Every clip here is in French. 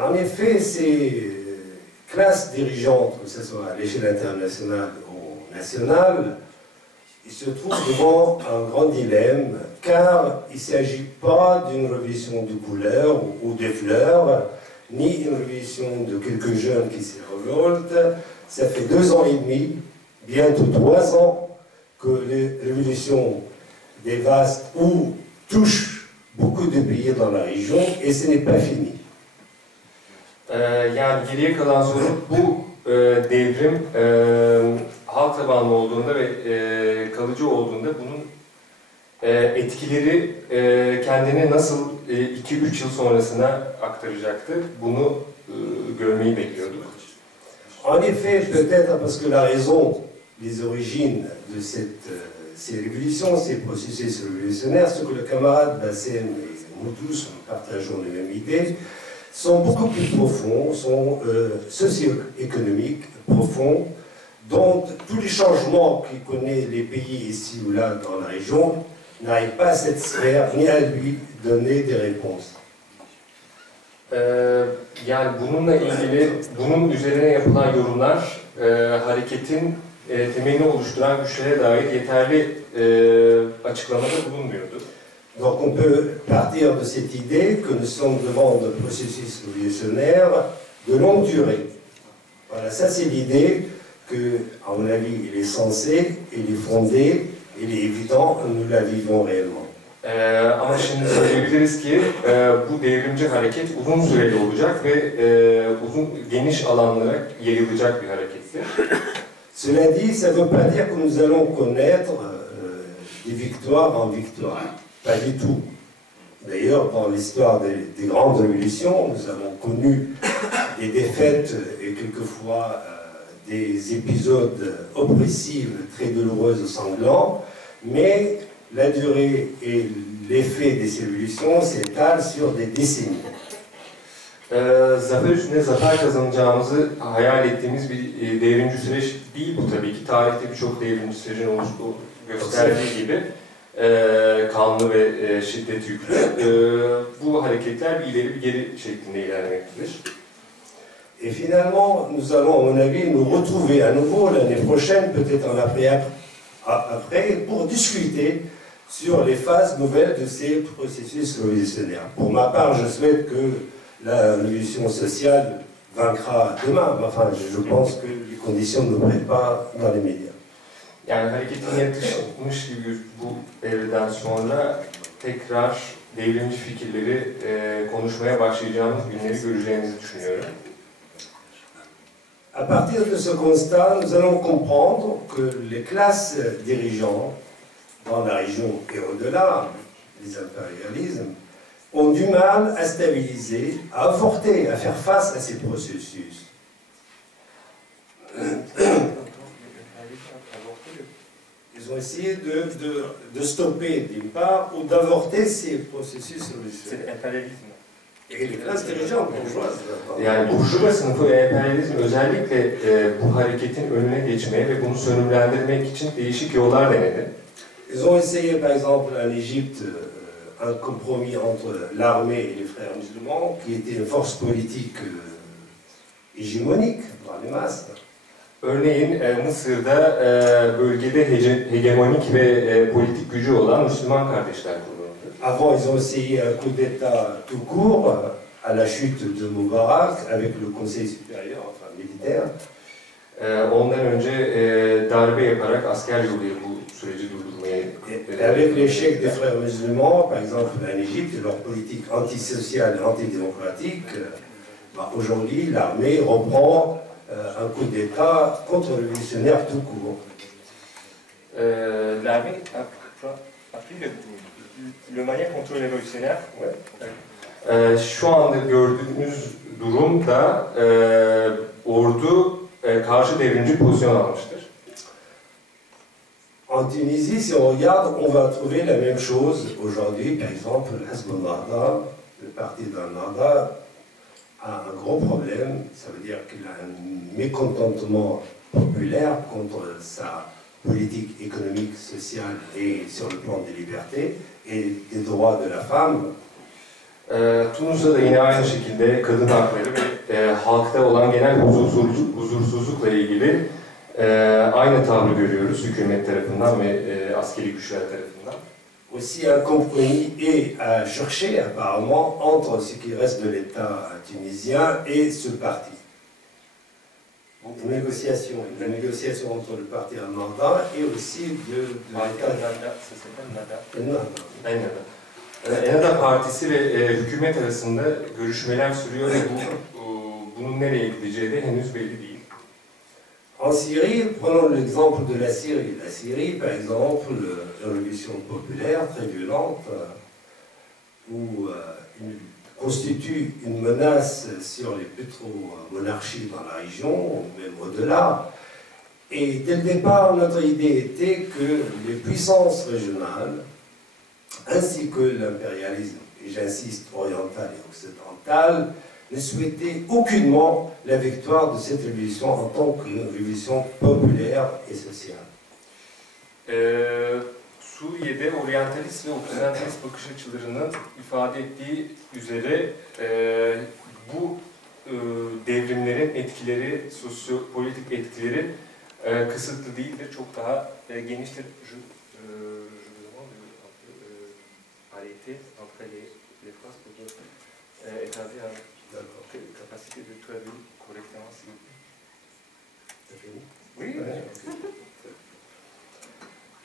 En effet, ces classes dirigeantes, que ce soit à l'échelle internationale ou nationale, ils se trouvent devant un grand dilemme, car il ne s'agit pas d'une révolution de couleurs ou des fleurs, ni une révolution de quelques jeunes qui se révoltent. Ça fait 2 ans et demi, bientôt 3 ans, que les révolutions dévastent ou touchent beaucoup de pays dans la région, et ce n'est pas fini. Yani geriye kalan soru bu devrim halk tabanlı olduğunda ve kalıcı olduğunda bunun etkileri kendini nasıl 2-3 yıl sonrasına aktaracaktı, bunu görmeyi bekliyorduk. En effet, peut-être parce que la raison, les origines de ces révolutions, ces processus révolutionnaires, ce que le camarade Bassem et nous tous partageons les mêmes idées, sont beaucoup plus profonds, sont socio-économiques, profonds, dont tous les changements que connaissent les pays ici ou là dans la région n'arrivent pas à cette sphère ni à lui donner des réponses. Yani bununla ilgili, bunun üzerine yapılan yorumlar hareketin temelini oluşturan güçlere dair yeterli açıklamada bulunmuyordu. Donc on peut partir de cette idée que nous sommes devant un processus révolutionnaire de longue durée. Voilà, ça c'est l'idée que, à mon avis, il est sensé, il est fondé, il est évident, nous la vivons réellement. Ama şimdi söyleyebiliriz ki bu devrimci hareket uzun süreli olacak ve geniş alanlara yayılacak bir harekettir. Cela dit, ça ne veut pas dire que nous allons connaître des victoires en victoire. Pas du tout. D'ailleurs, dans l'histoire des grandes révolutions, nous avons connu des défaites et quelquefois des épisodes oppressifs, très douloureux et sanglants, mais la durée et l'effet de ces révolutions s'étalent sur des décennies. Zafer üstünde zafer kazanacağımızı hayal ettiğimiz bir devrimci süreç değil bu tabii ki. Tarihte birçok devrimci sürecin oluştuğu gösterdiği gibi kanlı ve şiddet yüklü. Bu hareketler bir ileri bir geri şeklinde ilerlemektedir. Et finalement, nous allons, à mon avis, nous retrouver à nouveau l'année prochaine, peut-être en après, pour discuter sur les phases nouvelles de ces processus révolutionnaires. Pour ma part, je souhaite que la révolution sociale vaincra demain. Enfin, je pense que les conditions ne prêtent pas dans les médias. Yani hareketin yatışmış gibi bu evreden sonra tekrar devrimci fikirleri konuşmaya başlayacağımız günleri göreceğimizi düşünüyorum. À partir de ce constat, nous allons comprendre que les classes dirigeantes dans la région et au-delà des impérialismes ont du mal à stabiliser, à avorter, à faire face à ces processus. Ils ont essayé de stopper d'une part ou d'avorter ces processus révolutionnaires. Et les classes dirigeantes bourgeoises. Yani burjuva sınıfı ve emperyalizm özellikle bu hareketin önüne geçmeye ve bunu sönümlendirmek için değişik yollar denedi. Ils ont essayé par exemple en Égypte un compromis entre l'armée et les frères musulmans, qui était une force politique hégémonique dans les masses. Örneğin Mısır'da bölgede hegemonik ve politik gücü olan Müslüman kardeşler kuruldu. Avant, ils ont essayé un coup d'État tout court à la chute de Moubarak avec le Conseil supérieur, enfin militaire. Ondan önce darbe yaparak asker yoluyla bu süreci durdurmayı. Avec l'échec des frères musulmans, par exemple en Égypte, leur politique antisociale et antidémocratique, aujourd'hui l'armée reprend un coup d'État contre-révolutionnaire tout court. L'armée a pris le manière contre-révolutionnaire. Şu anda gördüğünüz durumda ordu karşı devrimci pozisyon almıştır. En Tunisie, si on regarde, on va trouver la même chose aujourd'hui. Par exemple, Hezbollah, le parti d'Al-Nahda, a un gros problème. Ça veut dire qu'il a un mécontentement populaire contre sa politique économique, sociale et sur le plan des libertés et des droits de la femme. Tunus'ta da yine aynı şekilde kadın hakları halkta olan genel huzursuzlukla ilgili aynı tavrı görüyoruz hükümet tarafından ve askeri güçler tarafından. Aussi un compromis est à chercher apparemment entre ce qui reste de l'État tunisien et ce parti. Une négociation entre le parti Ennahda et aussi de l'État. Ennahda Partisi ve hükümet arasında görüşmeler sürüyor ve bunun nereye gideceği de henüz belli değil. En Syrie, prenons l'exemple de la Syrie. La Syrie, par exemple, une révolution populaire très violente où constitue une menace sur les pétromonarchies dans la région, même au-delà. Et dès le départ, notre idée était que les puissances régionales, ainsi que l'impérialisme, et j'insiste, oriental et occidental, ne souhaitaient aucunement la victoire de cette révolution en tant que révolution populaire et sociale. Suriye'de oryantalist ve okcidentalist bakış açılarının ifade ettiği üzere bu devrimlerin etkileri, sosyopolitik etkileri kısıtlı değildir, çok daha geniştir. Arrêter entre les phrases pour établir la capacité de traduire correctement, s'il vous plaît. Oui.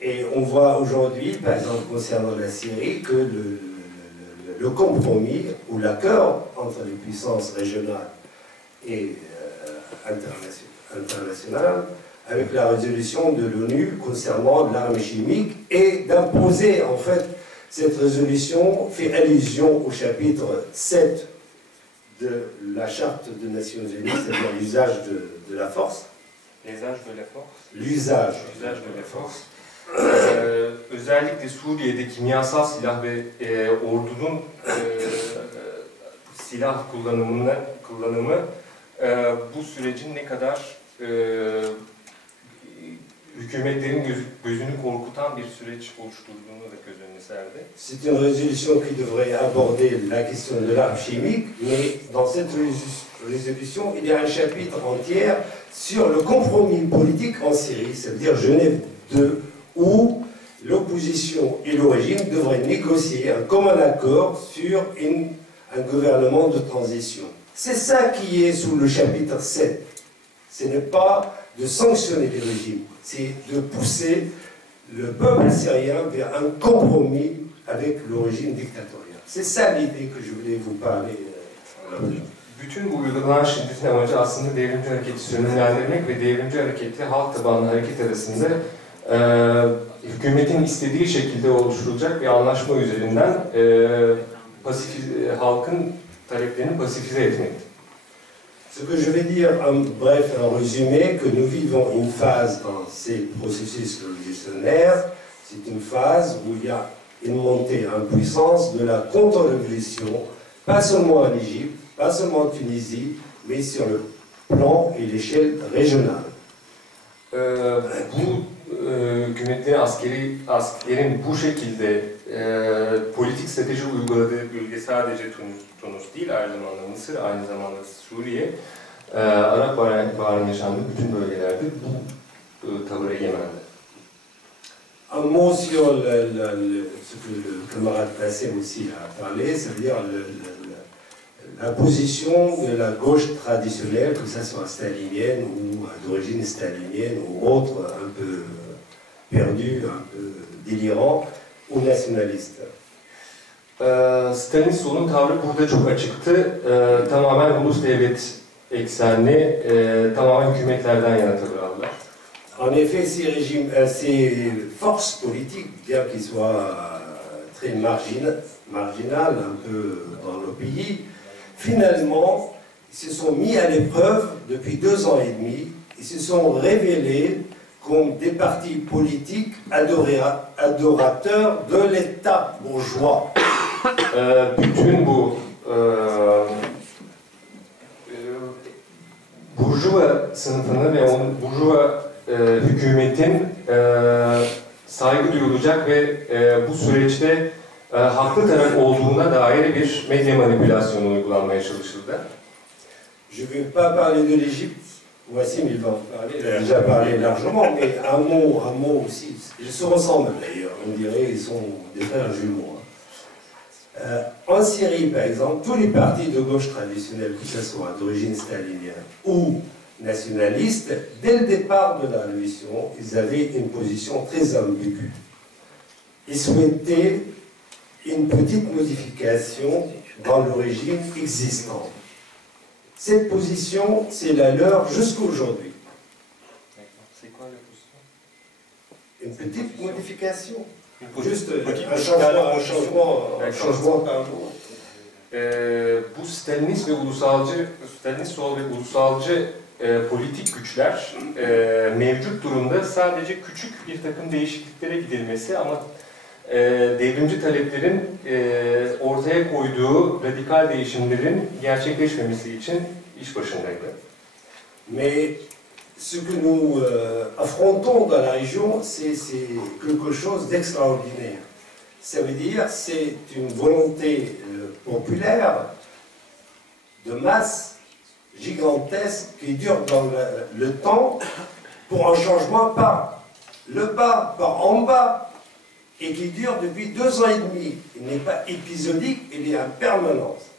Et on voit aujourd'hui, par exemple concernant la Syrie, que le compromis ou l'accord entre les puissances régionales et internationales avec la résolution de l'ONU concernant l'arme chimique et d'imposer en fait cette résolution fait allusion au chapitre 7 de la Charte des Nations Unies, c'est-à-dire l'usage de la force. L'usage de la force. L'usage de la force. Özellikle Suriye'de kimyasal silah ve ordunun silah kullanımı bu sürecin ne kadar hükümetlerin gözünü korkutan bir süreç oluşturduğunu da göz önüne serdi. C'est une résolution qui devrait aborder la question de l'arme chimique, mais dans cette résolution, il y a un chapitre entier sur le compromis politique en Syrie, c'est-à-dire Genève 2, où l'opposition et le régime devraient négocier un commun accord sur un gouvernement de transition. C'est ça qui est sous le chapitre 7. Ce n'est pas de sanctionner les régimes, c'est de pousser le peuple syrien vers un compromis avec le régime dictatorial. C'est ça l'idée que je voulais vous parler. Bütün bu uygulanan şiddetin amacı aslında devrimci hareketi sönümlendirmek ve devrimci hareketle halk tabanlı hareket arasında hükümetin istediği şekilde oluşturulacak bir anlaşma üzerinden halkın taleplerini pasifize etmektir. Ce que je vais dire en bref, en résumé, que nous vivons une phase dans ces processus révolutionnaires, c'est une phase où il y a une montée en puissance de la contre-révolution, pas seulement en Égypte, pas seulement en Tunisie, mais sur le plan et l'échelle régionale. Bu hükümetlerin askerin bu şekilde politik strateji uyguladığı bölge sadece Tunus değil, aynı zamanda Mısır, aynı zamanda Suriye, Arap Baharı'nın yaşandığı bütün bölgelerde bu tavır egemendi. Un mot sur ce que le camarade Bassem aussi a parlé, c'est-à-dire la position de la gauche traditionnelle, que ce soit stalinienne ou d'origine stalinienne ou autre, un peu perdu, un peu délirant, ou nationaliste. Stanislav'ın tavrı burada çok açıktı. Tamamen ulus devlet eksenli, tamamen hükümetlerden yana tavır aldılar. En effet, ces forces politiques, bien qu'ils soient très marginales un peu dans nos pays, finalement, ils se sont mis à l'épreuve depuis 2 ans et demi. Ils se sont révélés comme des partis politiques adorateurs de l'État bourgeois. Bütün bu burjuva sınıfını ve onun burjuva hükümetin saygı duyulacak ve bu süreçte haklı taraf olduğuna dair bir medya manipülasyonu uygulanmaya çalışıldı. Je ne vais pas parler de l'Égypte. Wassim, il va en parler. Il a déjà parlé largement, mais un mot aussi. Ils se ressemblent d'ailleurs. On dirait qu'ils sont des frères jumeaux. En Syrie, par exemple, tous les partis de gauche traditionnels, que ce soit d'origine stalinienne ou nationaliste, dès le départ de la révolution, ils avaient une position très ambiguë. Ils souhaitaient une petite modification dans le régime existant. Cette position, c'est la leur jusqu'à aujourd'hui. C'est quoi la position? Une petite modification. Juste un changement pardon. Bu Stalinist ve Stalinist sol ve ulusalcı politik güçler mevcut durumda sadece küçük bir takım değişikliklere gidilmesi ama devrimci taleplerin ortaya koyduğu radikal değişimlerin gerçekleşmemesi için iş başındaydı. Mais ce que nous affrontons dans la région, c'est quelque chose d'extraordinaire. Ça veut dire c'est une volonté populaire de masse gigantesque qui dure dans le temps pour un changement par le bas, par en bas, et qui dure depuis 2 ans et demi. Il n'est pas épisodique, il est en permanence.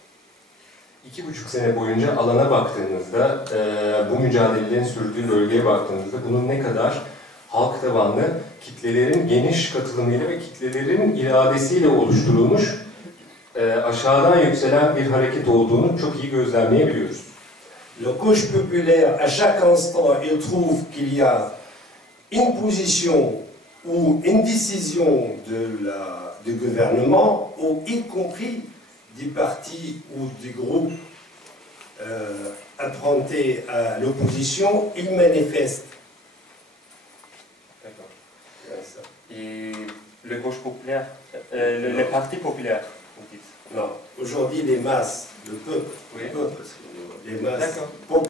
2,5 sene boyunca alana baktığınızda, bu mücadelelerin sürdüğü bölgeye baktığınızda bunun ne kadar halk tabanlı, kitlelerin geniş katılımıyla ve kitlelerin iradesiyle oluşturulmuş aşağıdan yükselen bir hareket olduğunu çok iyi gözlemleyebiliyoruz. Le couche populaire, à chaque instant, il trouve qu'il y a une position ou une décision du gouvernement, ou y compris des partis ou des groupes apparentés à l'opposition, ils manifestent. D'accord. Et le gauche populaire, les partis populaires, vous dites? Non, aujourd'hui les masses, le peuple, Oui. les masses populaires